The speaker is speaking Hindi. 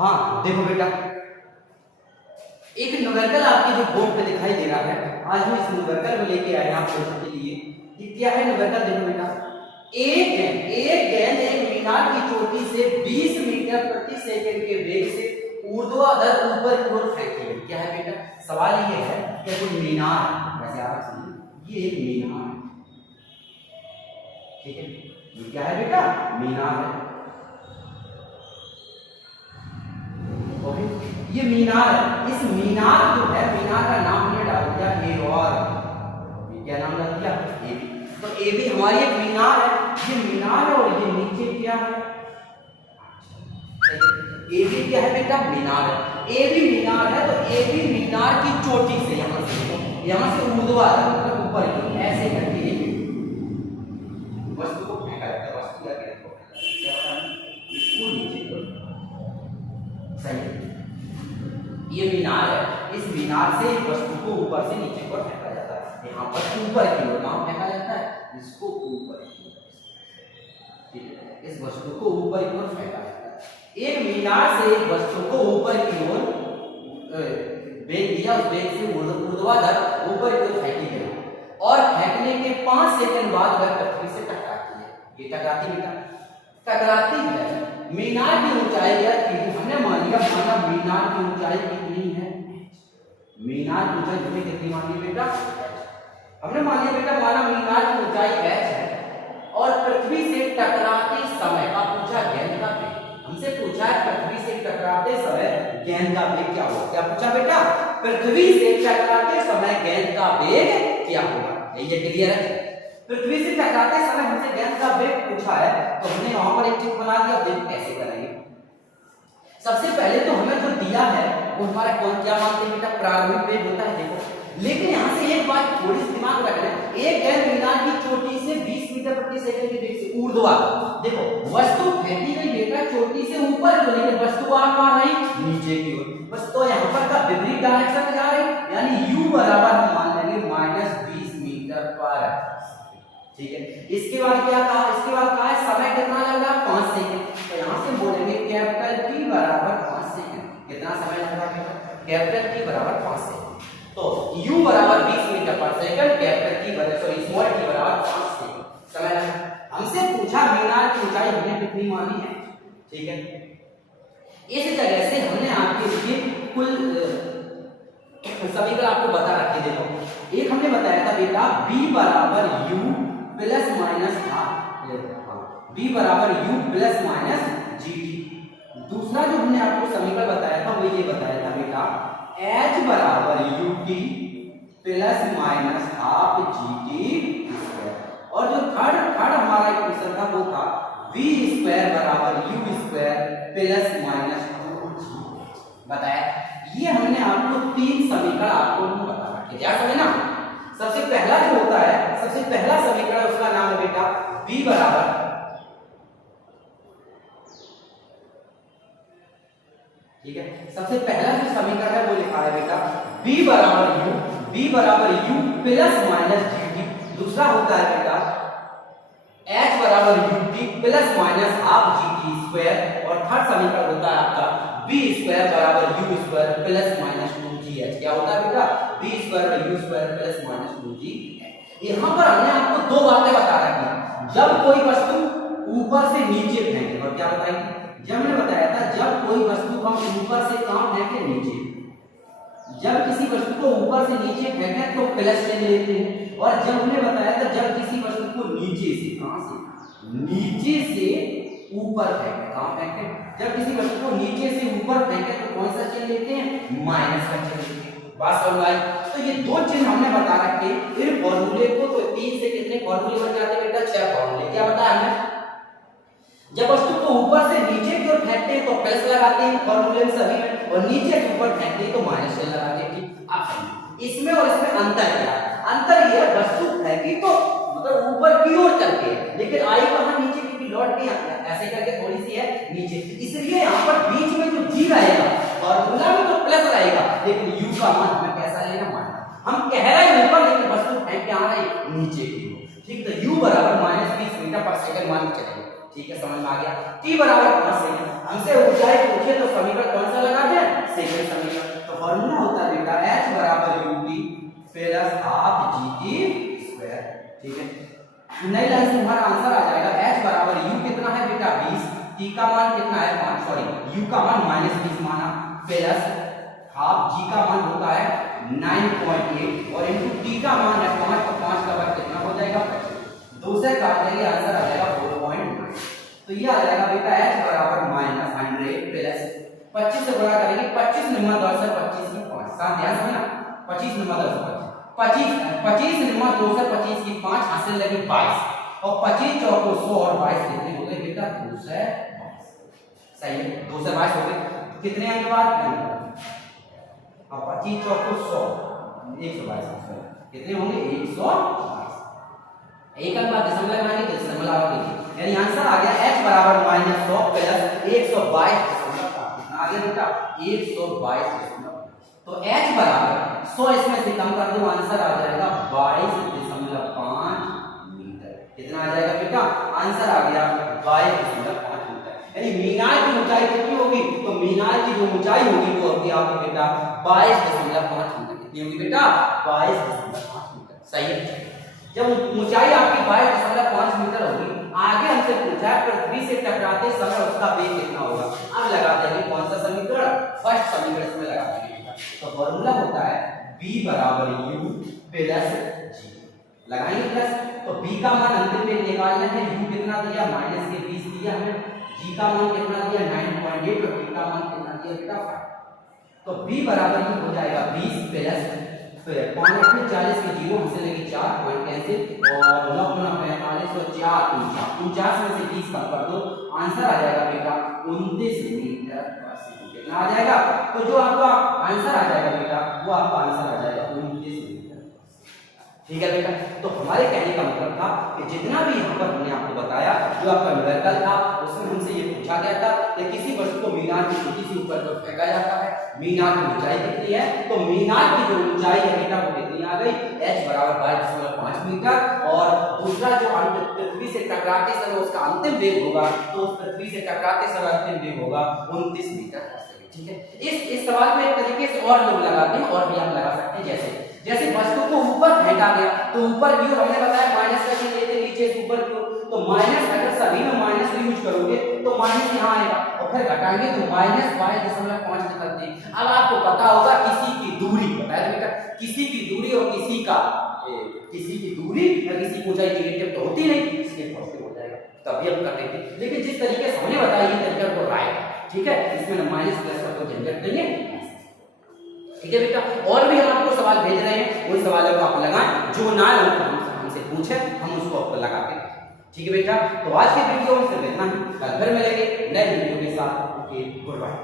हाँ देखो बेटा, एक न्यूमेरिकल आपके जो बोर्ड पे दिखाई दे रहा है, आज हम इस न्यूमेरिकल को लेके आए हैं आप लोगों के लिए। कि क्या है न्यूमेरिकल? देखो बेटा, एक गेंद एक मीनार की चोटी से 20 मीटर प्रति सेकंड के वेग से ऊर्ध्वाधर ऊपर की ओर फेंकी गई। क्या है बेटा? सवाल ये है कि कोई मीनार, वैसे आप समझिए ये एक मीनार है, ठीक है? ये क्या है बेटा? मीनार है। ओके, ये मीनार है। इस मीनार जो है, मीनार का नाम हमने डाल दिया ए और, ये क्या नाम डाल दिया? A B. तो ए बी हमारी एक मीनार है, ये मीनार है और ये नीचे क्या है? ए बी क्या है बेटा? मीनार है। ए बी मीनार है, तो ए बी मीनार की चोटी से यहां से ऊर्ध्वाधर मतलब ऊपर की ऐसे करके वस्तु को फेंका जाता है, वस्तु या गेंद को क्या होता है? इसको नीचे की ओर। सही, ये मीनार है, इस मीनार से वस्तु को ऊपर से नीचे की ओर फेंका जाता है। यहाँ पर ऊपर की ओर नाम फेंका जाता है, इसको ऊपर की ओर, ठीक है? इस वस्तु को ऊपर की ओर फेंका जाता है। एक मीनार से एक वस्तु को ऊपर की ओर वेग दिया, उस वेग से ऊर्ध्वाधर ऊपर की ओर फेंकी गई और फेंकने के 5 सेकंड बाद वह पृथ्वी से टकराती है। ये टकराती बेटा, टकराती है। मीनार की ऊंचाई या हमने मान लिया, माना मीनार की ऊंचाई कितनी है? मीनार की ऊंचाई हमने कितनी मान ली बेटा? हमने मान लिया बेटा, माना मीनार की ऊंचाई h है और पृथ्वी से टकराते समय का पूछा गेंद का वेग। हमसे पूछा है पृथ्वी से टकराते समय गेंद का वेग क्या होगा? क्या पूछा बेटा? पृथ्वी से टकराते समय गेंद का वेग क्या होगा? ये क्लियर है? पृथ्वी से टकराते समय हमसे गेंद का वेग पूछा है, तो हमने वहां पर एक चित्र बना दिया। वेग कैसे करेंगे? सबसे पहले तो हमें जो दिया है वो हमारा कौन क्या मानते हैं बेटा? प्रारंभिक वेग होता है। देखो, लेकिन यहाँ से एक बात थोड़ी सी दिमाग रखना, एक गेंद मीनार की चोटी से 20 मीटर प्रति सेकंड के वेग से ऊर्ध्वाधर, देखो वस्तु फेंकी गई बेटा चोटी से ऊपर को, लेकिन वस्तु आ कहां रही? नीचे की ओर। बस तो यहाँ पर का विपरीत डायरेक्शन में जा रही, यानी u बराबर हम मान लेंगे -20 मीटर पर, ठीक है? इसके बाद क्या कहा? इसके बाद कहा है समय कितना लग रहा है? 5 सेकंड। तो यहाँ से बोलेंगे कैपिटल T बराबर 5 सेकंड। कितना समय लग रहा है? कैपिटल T बराबर 5 सेकंड। तो u बराबर 20 मीटर पर सेकंड, कैपिटल T बराबर स्मॉल t बराबर 5 सेकंड समय लगा। हमसे पूछा मीनार की ऊंचाई हमने कितनी मानी है, ठीक है? इस तरह से हमने आपके लिए कुल समीकरण आपको बता रखे। देखो, एक हमने बताया था बेटा b बराबर u प्लस माइनस b बराबर u प्लस माइनस gt। दूसरा जो हमने आपको समीकरण बताया था वो ये बताया था बेटा h बराबर ut plus minus half gt square. और जो थर्ड हमारा इक्वेशन था वो था v स्क्वायर बराबर u square plus minus 2g बताया। ये हमने आपको 3 समीकरण आपको बता रखे। क्या समझना? सबसे पहला जो होता है, सबसे पहला समीकरण उसका नाम है बेटा v बराबर, ठीक है? सबसे पहला जो समीकरण है वो लिखा है बेटा b बराबर u प्लस माइनस gt। दूसरा होता है बेटा h बराबर ut plus minus half gt square. और थर्ड समीकरण होता है आपका b स्क्वायर बराबर u square plus minus 2gh। क्या होता है बेटा? b square u square plus minus 2gh। यहाँ पर हमने आपको 2 बातें बता रखी। जब कोई वस्तु ऊपर से नीचे फेंके, और क्या बताएंगे? जब हमने बताया था जब कोई वस्तु हम ऊपर से कहां फेंके? नीचे। जब किसी वस्तु को ऊपर से नीचे फेंके तो प्लस चिन्ह लेते हैं। और जब हमने बताया था जब किसी वस्तु को नीचे से, कहां से? नीचे से ऊपर फेंके। कहां फेंके? जब किसी वस्तु को नीचे से ऊपर फेंके तो कौन सा चिन्ह लेते हैं? माइनस का चिन्ह लेते हैं। बात समझ आई? तो ये 2 चिन्ह हमने बता रखे। फिर फॉर्मूले को तो 3 से कितने फॉर्मूले बन जाते बेटा? 6 फॉर्मूले। क्या बताया हमने? जब वस्तु को ऊपर से नीचे की ओर फेंकते हैं तो प्लस लगाते हैं फॉर्मूले में सभी में, और नीचे से ऊपर फेंकते हैं तो माइनस से लगाते हैं। ठीक, आप समझिए इसमें और इसमें अंतर क्या है? अंतर ये है वस्तु फेंकी तो मतलब ऊपर की ओर करके, लेकिन आई कहां? नीचे, क्योंकि लौट के ऐसे करके थोड़ी सी है नीचे, इसलिए यहाँ पर बीच में जो g रहेगा फॉर्मूला में तो प्लस रहेगा, लेकिन u का मान हमें कैसा लेना? माइनस। हम कह रहे हैं ऊपर, लेकिन वस्तु फेंक के आ रही नीचे की ओर। ठीक, तो u बराबर -20 मीटर पर सेकंड मान के चलेंगे। ठीक है, समझ में आ गया? t बराबर 5 सेकंड। हमसे ऊंचाई पूछे तो समीकरण कौन सा लगा दें, सेकंड समीकरण। तो फॉर्मूला होता है बेटा h बराबर ut plus half gt square. ठीक है, नई लाइन से हमारा आंसर आ जाएगा h बराबर u कितना है बेटा 20, t का मान कितना है 5, सॉरी u का मान -20 माना, प्लस हाफ g का मान होता है 9.8 और इनटू t का मान है 5, तो 5 का वर्ग कितना हो जाएगा 25, दो से काट देंगे आंसर आ जाएगा 4.9। तो ये आ जाएगा बेटा h बराबर -100 प्लस 25 से गुणा करेंगे, 25 निम्मा 2 से 25 की 5, साथ ध्यान से ना 25 निम्मा 2 से 25 निम्मा 2 से 25 की 5 हासिल लगी 22 और 25 चौको 100 और 22 कितने हो गए बेटा 222। सही है, 2 से 22 हो गए, कितने अंक बाद अब 25 चौको 100 122 कितने होंगे 122। एक अंक बाद दशमलव लगाएंगे तो दशमलव आगे, यानी आंसर आ गया h बराबर -100 प्लस 122 कितना आ गया बेटा 122। तो h बराबर 100 इसमें से कम कर दो आंसर आ जाएगा 22.5 मीटर। कितना आ जाएगा बेटा आंसर आ गया 22.5 मीटर। यानी मीनार की ऊंचाई कितनी होगी, तो मीनार की जो ऊंचाई होगी वो होगी आपकी बेटा 22.5 मीटर। कितनी होगी बेटा 22.5 मीटर। सही है, जब ऊंचाई आपकी 22.5 मीटर होगी, आगे हमसे पूछा है पृथ्वी से टकराते समय उसका वेग कितना होगा। अब लगा देंगे कौन सा समीकरण, फर्स्ट समीकरण इसमें लगा देंगे। तो फॉर्मूला होता है b बराबर u प्लस g, लगाएंगे प्लस, तो b का मान अंतिम में निकालना है, u कितना दिया -20 दिया है, g का मान कितना दिया 9.8 और t का मान कितना दिया बेटा 5। तो b बराबर ही हो जाएगा 20 प्लस फिर 5 में 40 के 0 हमसे लगी 4 पॉइंट कैंसिल और 9 गुना 45 और 4 49 में से 20 कम कर दो, आंसर आ जाएगा बेटा 29 मीटर पर सेकंड। कितना आ जाएगा, तो जो आपका आंसर आ जाएगा बेटा वो आपका आंसर आ जाएगा 29 मीटर। ठीक है बेटा, तो हमारे कहने का मतलब था कि जितना भी यहाँ पर हमने आपको बताया जो आपका न्यूमेरिकल था उसमें हमसे ये पूछा गया था कि किसी वस्तु को मीनार की छोटी सी ऊपर जो फेंका जाता है, मीनार की ऊंचाई कितनी है, तो मीनार की जो ऊंचाई है बेटा वो कितनी आ गई h बराबर 22.5 मीटर और दूसरा जो पृथ्वी से टकराते समय उसका अंतिम वेग होगा, तो उस पृथ्वी से टकराते समय अंतिम वेग होगा 29 मीटर। ठीक है, इस सवाल में एक तरीके से और लोग लगाते हैं और भी आप लगा सकते हैं, जैसे वस्तु को ऊपर फेंका गया तो ऊपर की ओर हमने बताया माइनस का चिन्ह लेते नीचे से ऊपर की ओर, तो माइनस अगर सभी में माइनस यूज करोगे तो माइनस यहाँ आएगा और फिर घटाएंगे तो -22.5 निकलते हैं। अब आपको पता होगा किसी की दूरी, बताया था बेटा किसी की दूरी और किसी की दूरी या किसी की ऊंचाई नेगेटिव तो होती नहीं, इसलिए पॉजिटिव हो जाएगा, तभी हम कर रहे थे। लेकिन जिस तरीके से हमने बताया ये तरीका को राइट, ठीक है, इसमें माइनस प्लस का कोई झंझट नहीं है। ठीक है बेटा, और भी हम आपको सवाल भेज रहे हैं, वही सवालों को आप लगाएं, जो ना हमसे पूछे हम उसको आपको लगाते हैं। ठीक है बेटा, तो आज के वीडियो में सिर्फ इतना ही, कल फिर मिलेंगे नए वीडियो के साथ। Okay, good bye.